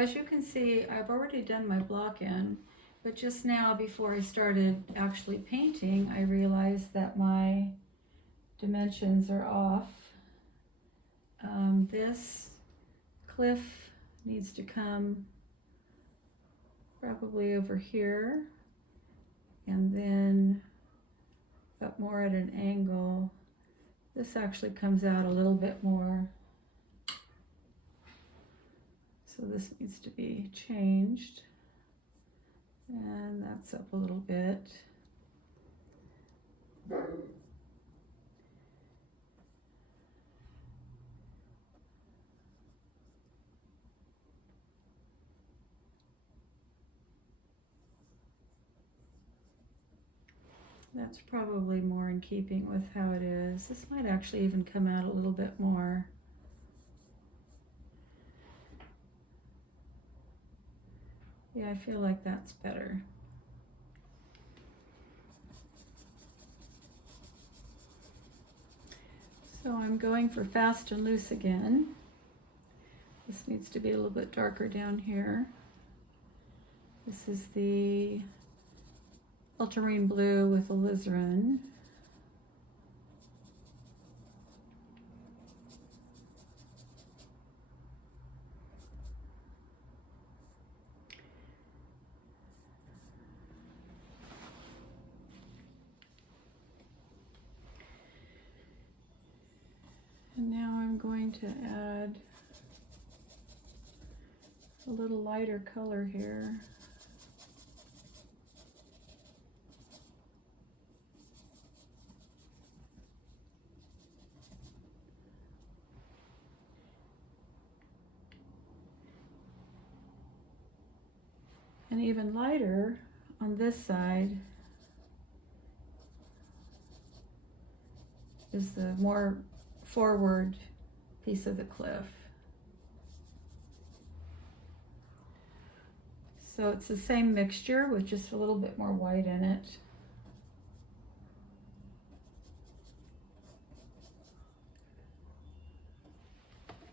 as you can see, I've already done my block in, but just now before I started actually painting, I realized that my dimensions are off. This cliff needs to come probably over here, and then up more at an angle. This actually comes out a little bit more. So this needs to be changed. And that's up a little bit. That's probably more in keeping with how it is. This might actually even come out a little bit more. Yeah, I feel like that's better. So I'm going for fast and loose again. This needs to be a little bit darker down here. This is the Ultramarine Blue with Alizarin. And now I'm going to add a little lighter color here. And even lighter on this side is the more forward piece of the cliff. So it's the same mixture with just a little bit more white in it.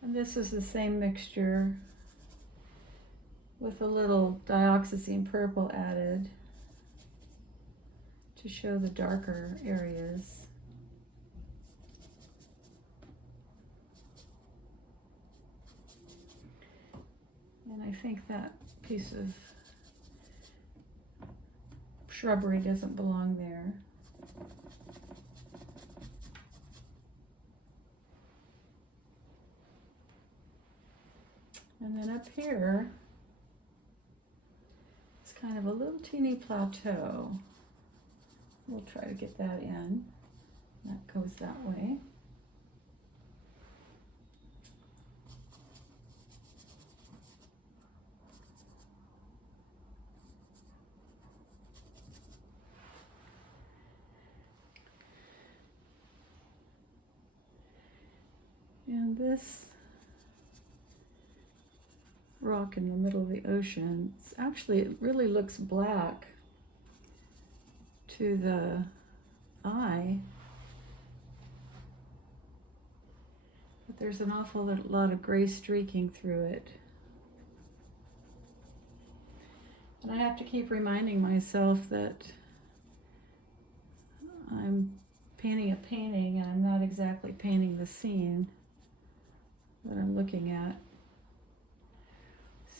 And this is the same mixture with a little dioxazine purple added to show the darker areas. And I think that piece of shrubbery doesn't belong there. And then up here, it's kind of a little teeny plateau. We'll try to get that in. That goes that way. And this rock in the middle of the ocean, it's actually, it really looks black to the eye, but there's an awful lot of gray streaking through it. And I have to keep reminding myself that I'm painting a painting and I'm not exactly painting the scene that I'm looking at.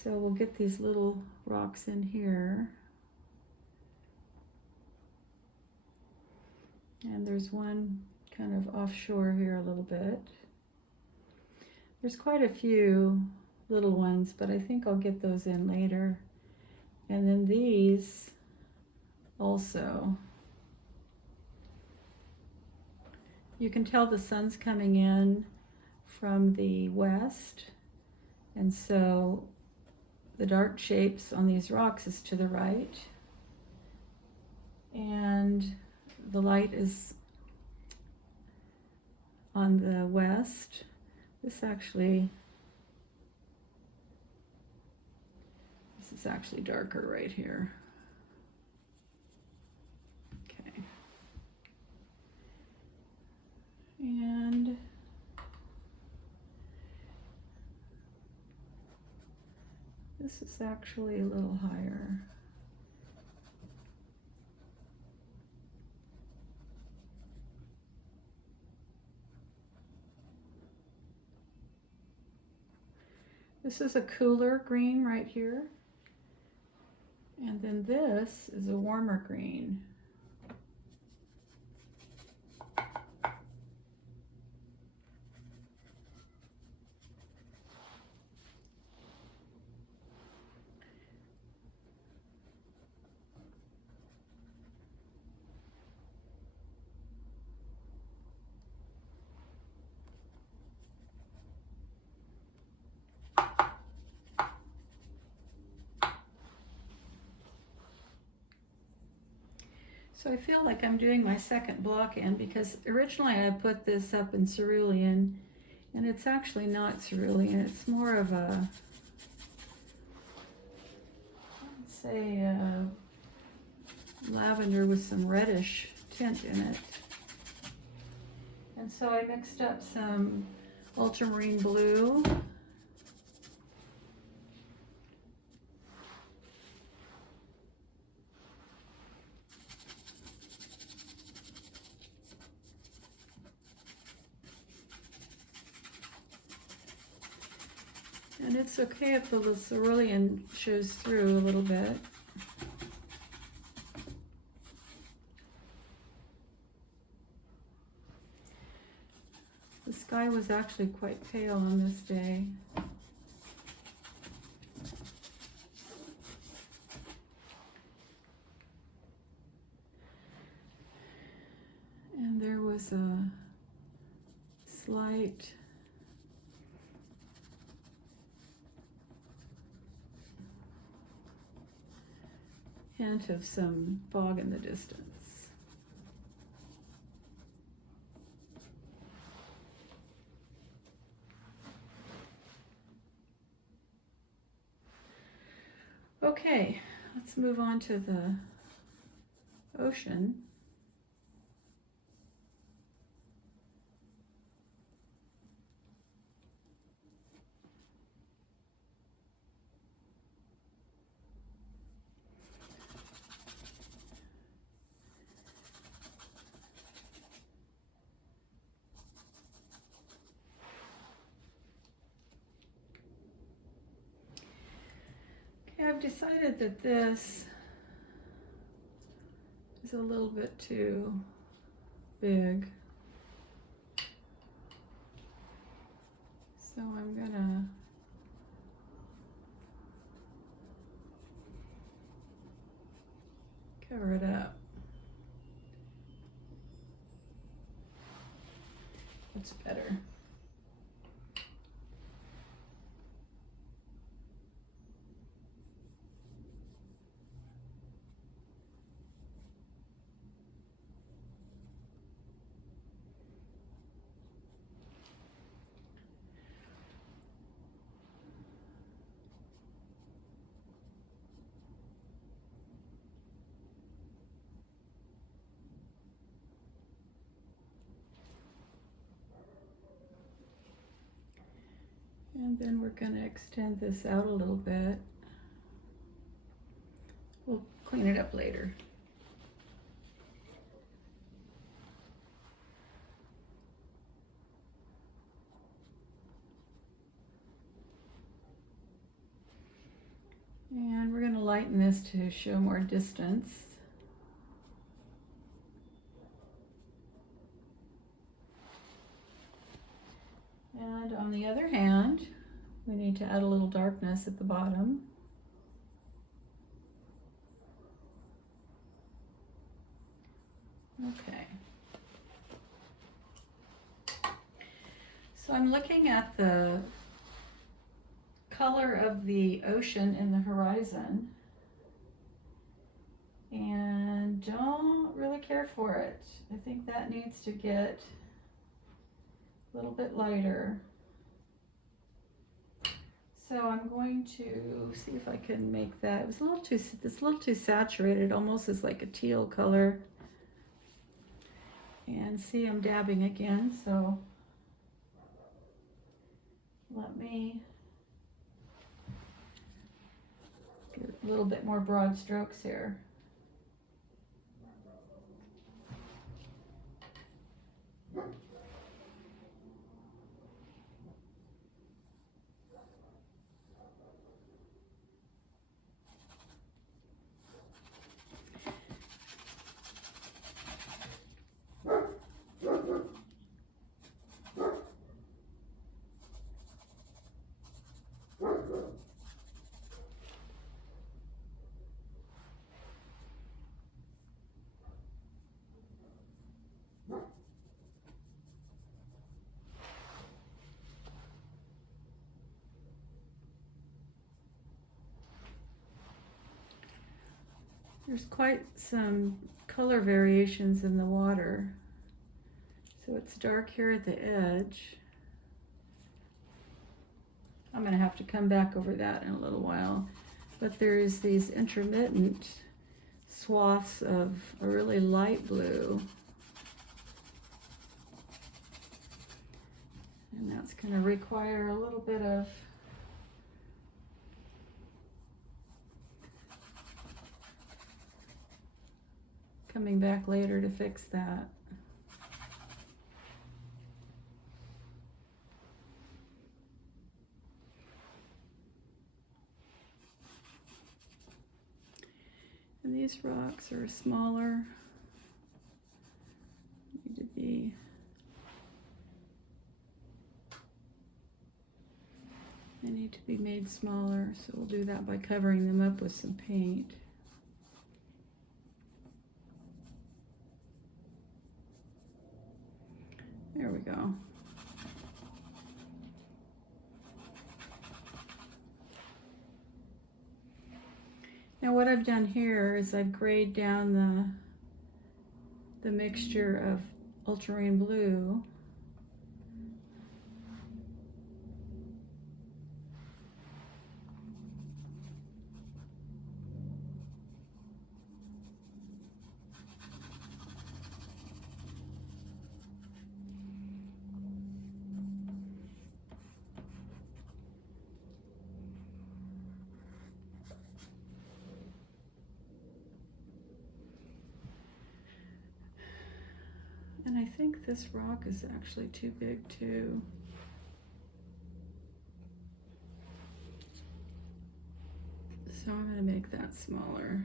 So we'll get these little rocks in here. And there's one kind of offshore here a little bit. There's quite a few little ones, but I think I'll get those in later. And then these also. You can tell the sun's coming in from the west, and so the dark shapes on these rocks is to the right, and the light is on the west. This is actually darker right here. Okay. And This is actually a little higher. This is a cooler green right here. And then this is a warmer green. So I feel like I'm doing my second block in because originally I put this up in cerulean, and it's actually not cerulean. It's more of a, let's say, lavender with some reddish tint in it. And so I mixed up some Ultramarine Blue. And it's okay if the cerulean shows through a little bit. The sky was actually quite pale on this day. And there was a slight hint of some fog in the distance. Okay, let's move on to the ocean. I've decided that this is a little bit too big. So I'm gonna cover it up. That's better. And then we're going to extend this out a little bit. We'll clean it up later. And we're going to lighten this to show more distance. And on the other hand, we need to add a little darkness at the bottom. Okay. So I'm looking at the color of the ocean in the horizon and don't really care for it. I think that needs to get a little bit lighter. So I'm going to see if I can make that. It's a little too saturated, almost as like a teal color. And see, I'm dabbing again, so let me a little bit more broad strokes here. There's quite some color variations in the water. So it's dark here at the edge. I'm going to have to come back over that in a little while. But there's these intermittent swaths of a really light blue. And that's going to require a little bit of coming back later to fix that. And these rocks are smaller. Need to be they need to be made smaller, so we'll do that by covering them up with some paint. There we go. Now what I've done here is I've grayed down the mixture of Ultramarine Blue . And I think this rock is actually too big too. So I'm going to make that smaller.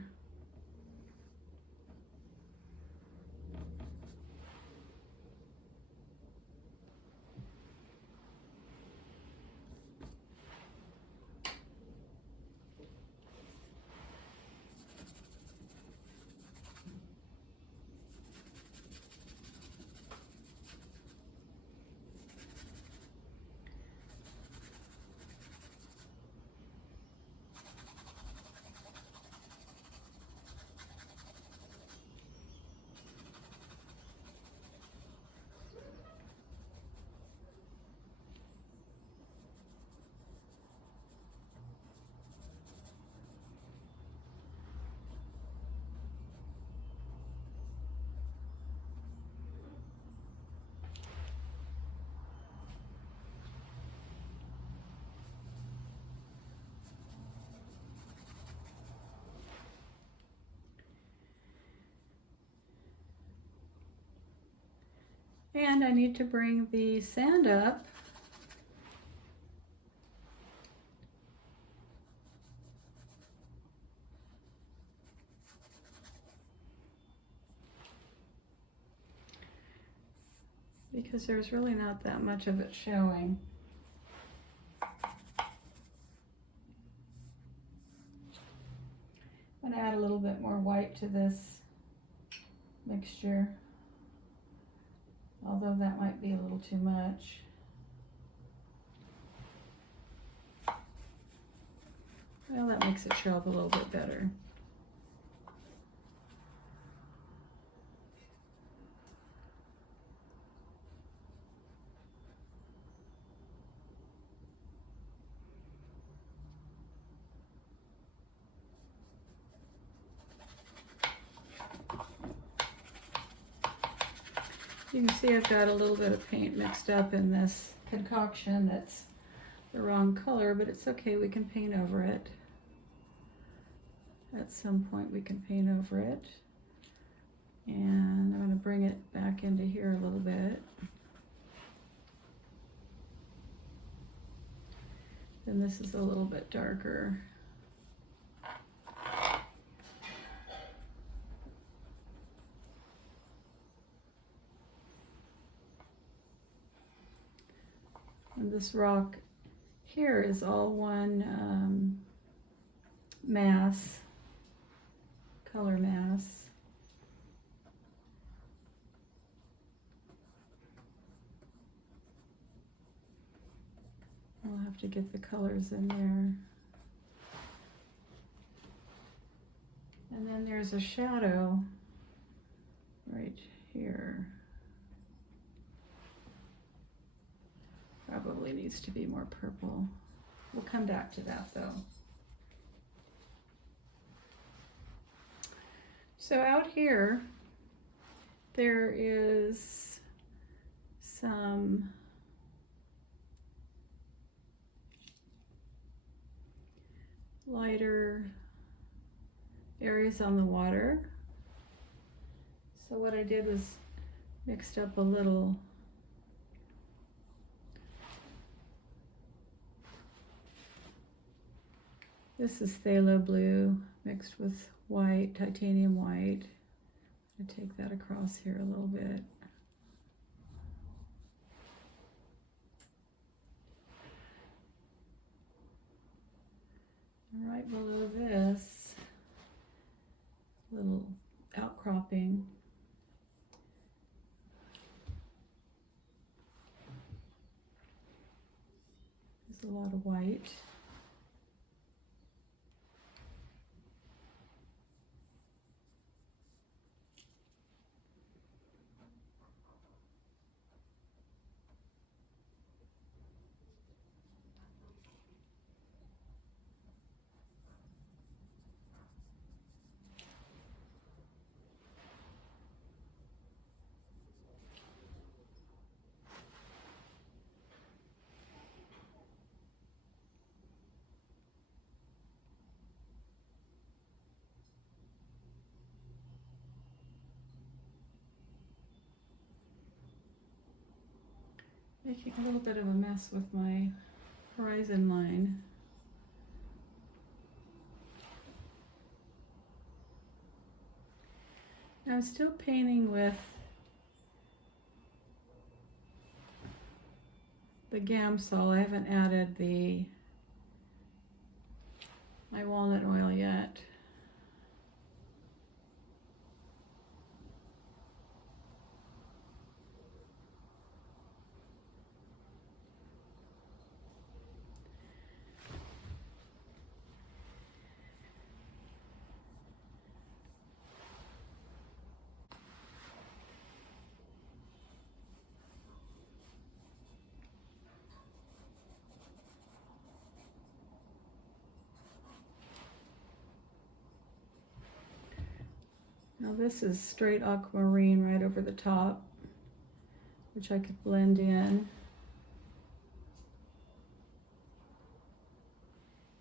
And I need to bring the sand up. Because there's really not that much of it showing. I'm going to add a little bit more white to this mixture. Although that might be a little too much. Well, that makes it show up a little bit better. You can see I've got a little bit of paint mixed up in this concoction that's the wrong color, but it's okay, we can paint over it. at some point we can paint over it. And I'm going to bring it back into here a little bit. And this is a little bit darker. And this rock here is all one mass, color mass. I'll have to get the colors in there. And then there's a shadow right here. Probably needs to be more purple. We'll come back to that though. So out here, there is some lighter areas on the water. So what I did was mixed up a little this is phthalo blue mixed with white, titanium white. I'm going to take that across here a little bit. Right below this little outcropping there's a lot of white. Making a little bit of a mess with my horizon line. Now I'm still painting with the Gamsol. I haven't added my walnut oil yet. Now this is straight aquamarine right over the top, which I could blend in.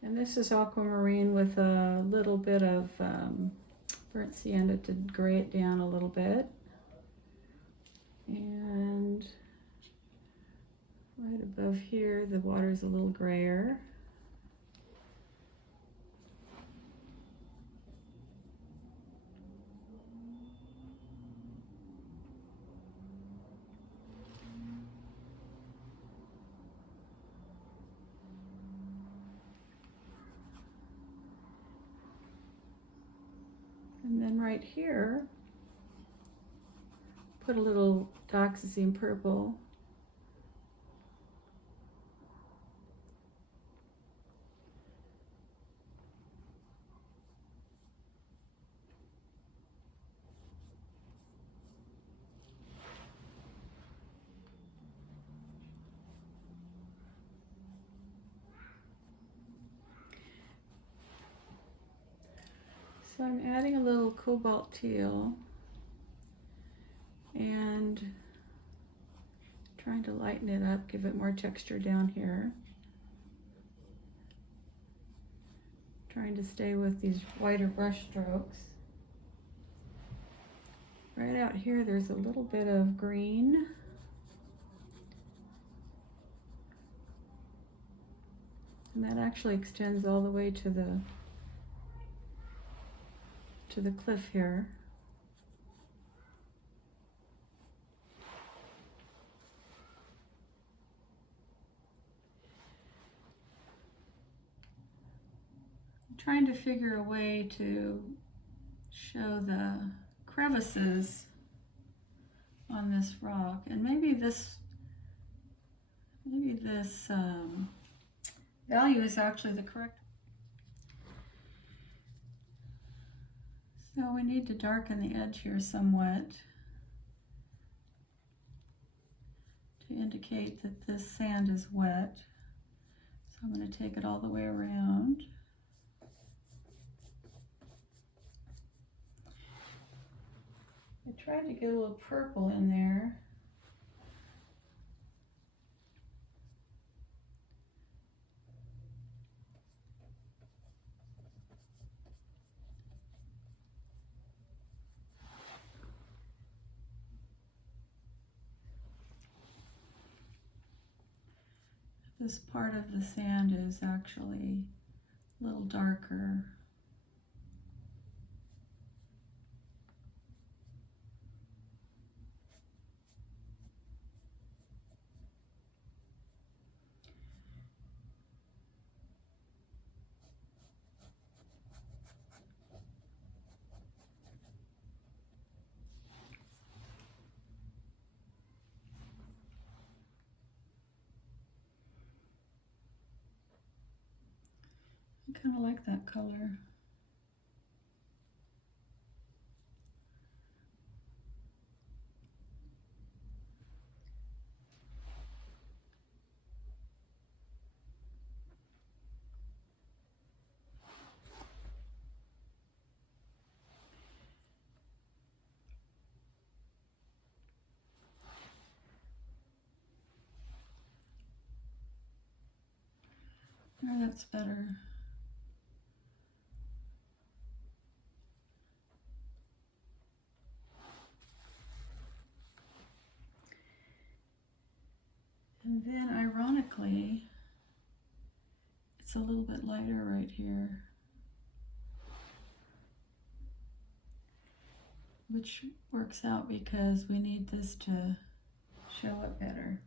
And this is aquamarine with a little bit of burnt sienna to gray it down a little bit. And right above here, the water's a little grayer. And then right here, put a little dioxazine purple. So I'm adding a little cobalt teal and trying to lighten it up, give it more texture down here. trying to stay with these whiter brush strokes. Right out here, there's a little bit of green. And that actually extends all the way to the cliff here. I'm trying to figure a way to show the crevices on this rock, and maybe this value is actually the correct. So we need to darken the edge here somewhat to indicate that this sand is wet. So I'm going to take it all the way around. I tried to get a little purple in there. This part of the sand is actually a little darker. I kind of like that color. Oh, that's better. And then ironically, it's a little bit lighter right here, which works out because we need this to show it better.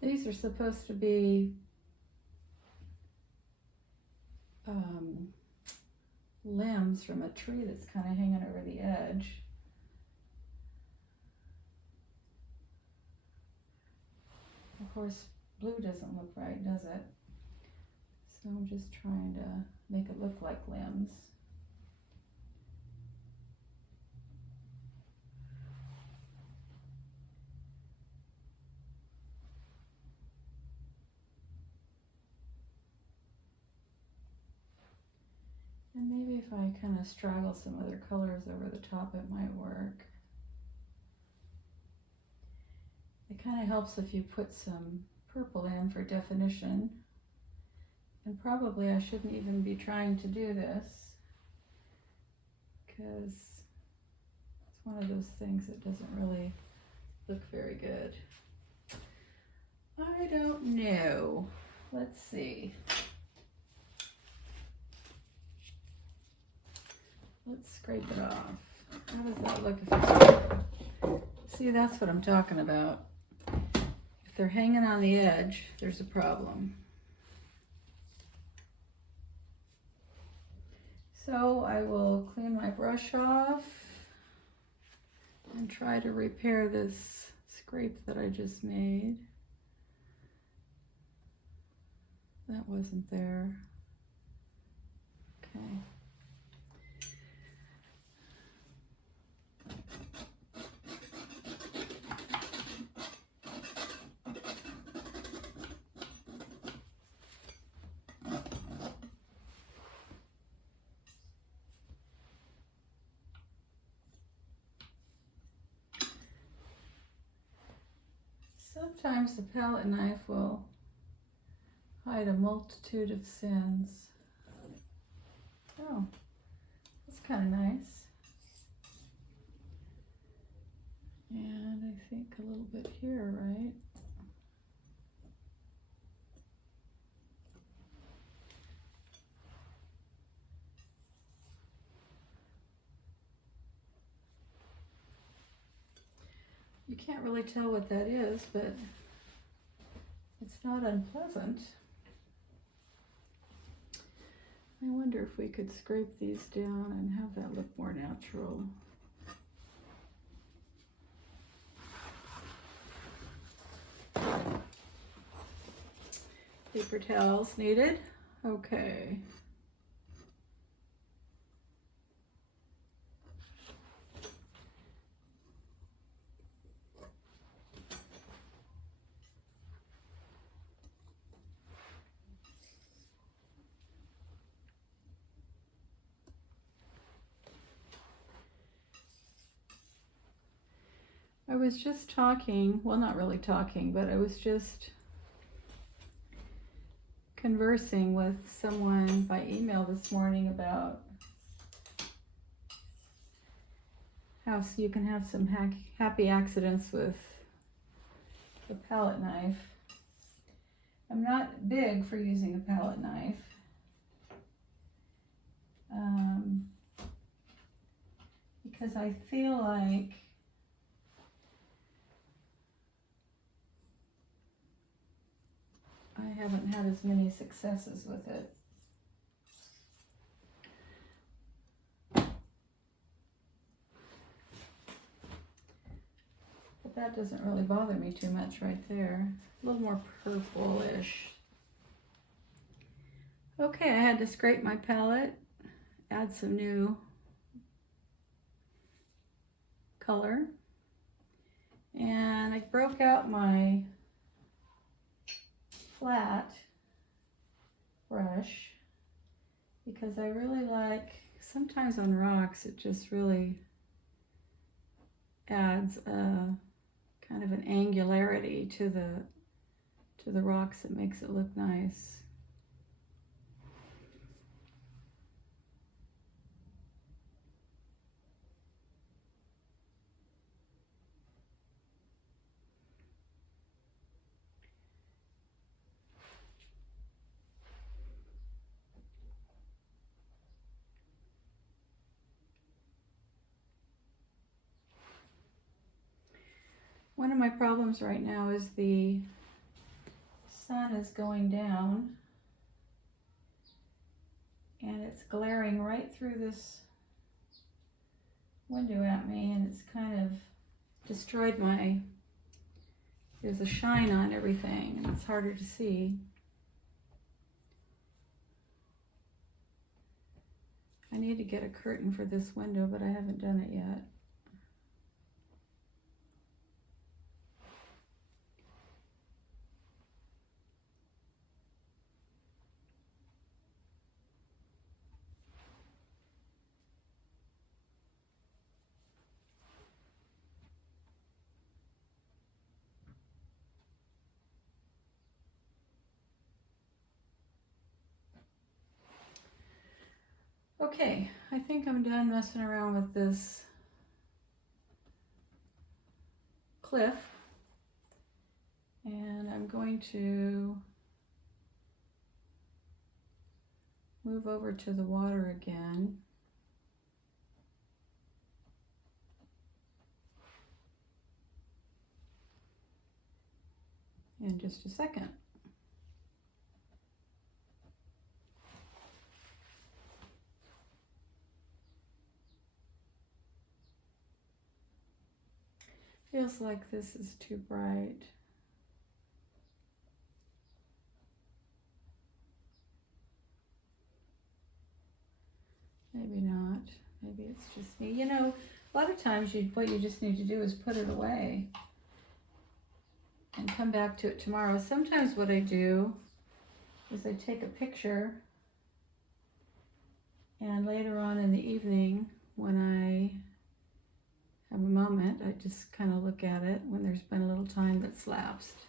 These are supposed to be limbs from a tree that's kind of hanging over the edge. Of course, blue doesn't look right, does it? So I'm just trying to make it look like limbs. And maybe if I kind of straggle some other colors over the top, it might work. It kind of helps if you put some purple in for definition. And probably I shouldn't even be trying to do this, because it's one of those things that doesn't really look very good. I don't know. Let's see. Let's scrape it off. How does that look if I... See, that's what I'm talking about. If they're hanging on the edge, there's a problem. So I will clean my brush off and try to repair this scrape that I just made. That wasn't there. Okay. Sometimes the palette knife will hide a multitude of sins. Oh, that's kind of nice. And I think a little bit here, right? You can't really tell what that is, but it's not unpleasant. I wonder if we could scrape these down and have that look more natural. Paper towels needed. Okay. I was just talking, well, not really talking, but I was just conversing with someone by email this morning about how you can have some happy accidents with the palette knife. I'm not big for using a palette knife. Because I feel like I haven't had as many successes with it. But that doesn't really bother me too much right there. A little more purple-ish. Okay, I had to scrape my palette, add some new color, and I broke out my flat brush because I really like, sometimes on rocks it just really adds a kind of an angularity to the rocks that makes it look nice. One of my problems right now is the sun is going down and it's glaring right through this window at me, and it's kind of destroyed there's a shine on everything and it's harder to see. I need to get a curtain for this window, but I haven't done it yet. Okay, I think I'm done messing around with this cliff, and I'm going to move over to the water again. in just a second. Feels like this is too bright. Maybe not. Maybe it's just me. You know, a lot of times what you just need to do is put it away and come back to it tomorrow. Sometimes what I do is I take a picture, and later on in the evening when I have a moment, I just kind of look at it when there's been a little time that's lapsed,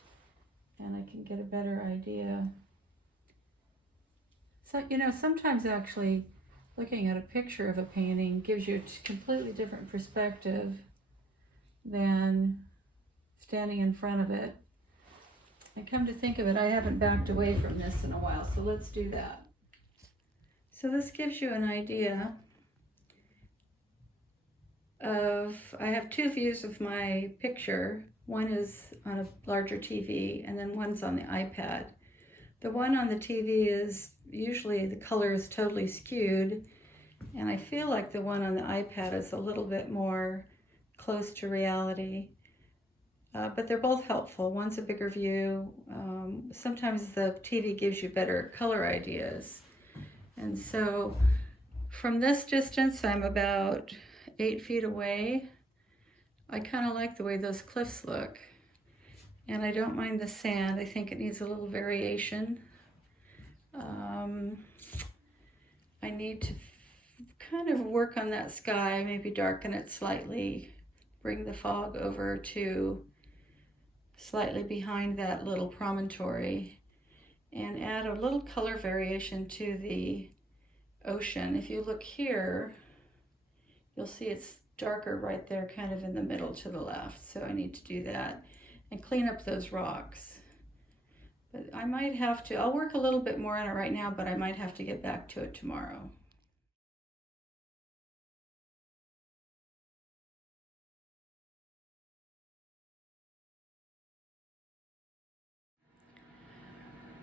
and I can get a better idea. So, you know, sometimes actually looking at a picture of a painting gives you a completely different perspective than standing in front of it. And come to think of it, I haven't backed away from this in a while, so let's do that. So this gives you an idea of, I have two views of my picture. One is on a larger TV, and then one's on the iPad. The one on the TV is usually the color is totally skewed, and I feel like the one on the iPad is a little bit more close to reality. But they're both helpful. One's a bigger view. Sometimes the TV gives you better color ideas. And so from this distance, I'm about 8 feet away. I kind of like the way those cliffs look. And I don't mind the sand. I think it needs a little variation. I need to kind of work on that sky, maybe darken it slightly, bring the fog over to slightly behind that little promontory, and add a little color variation to the ocean. If you look here, you'll see it's darker right there, kind of in the middle to the left. So I need to do that and clean up those rocks. But I might have to, I'll work a little bit more on it right now, but I might have to get back to it tomorrow.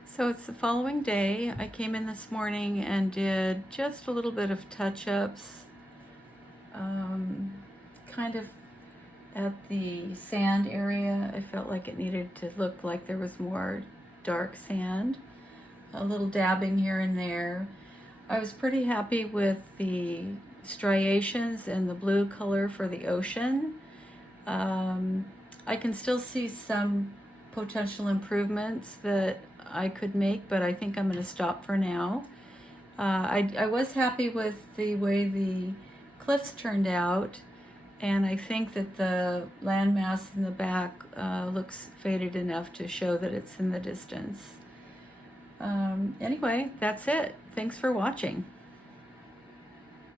So it's the following day. I came in this morning and did just a little bit of touch-ups, kind of at the sand area. I felt like it needed to look like there was more dark sand, a little dabbing here and there. I was pretty happy with the striations and the blue color for the ocean. I can still see some potential improvements that I could make, but I think I'm going to stop for now. I was happy with the way the cliffs turned out, and I think that the landmass in the back looks faded enough to show that it's in the distance. Anyway, that's it. Thanks for watching.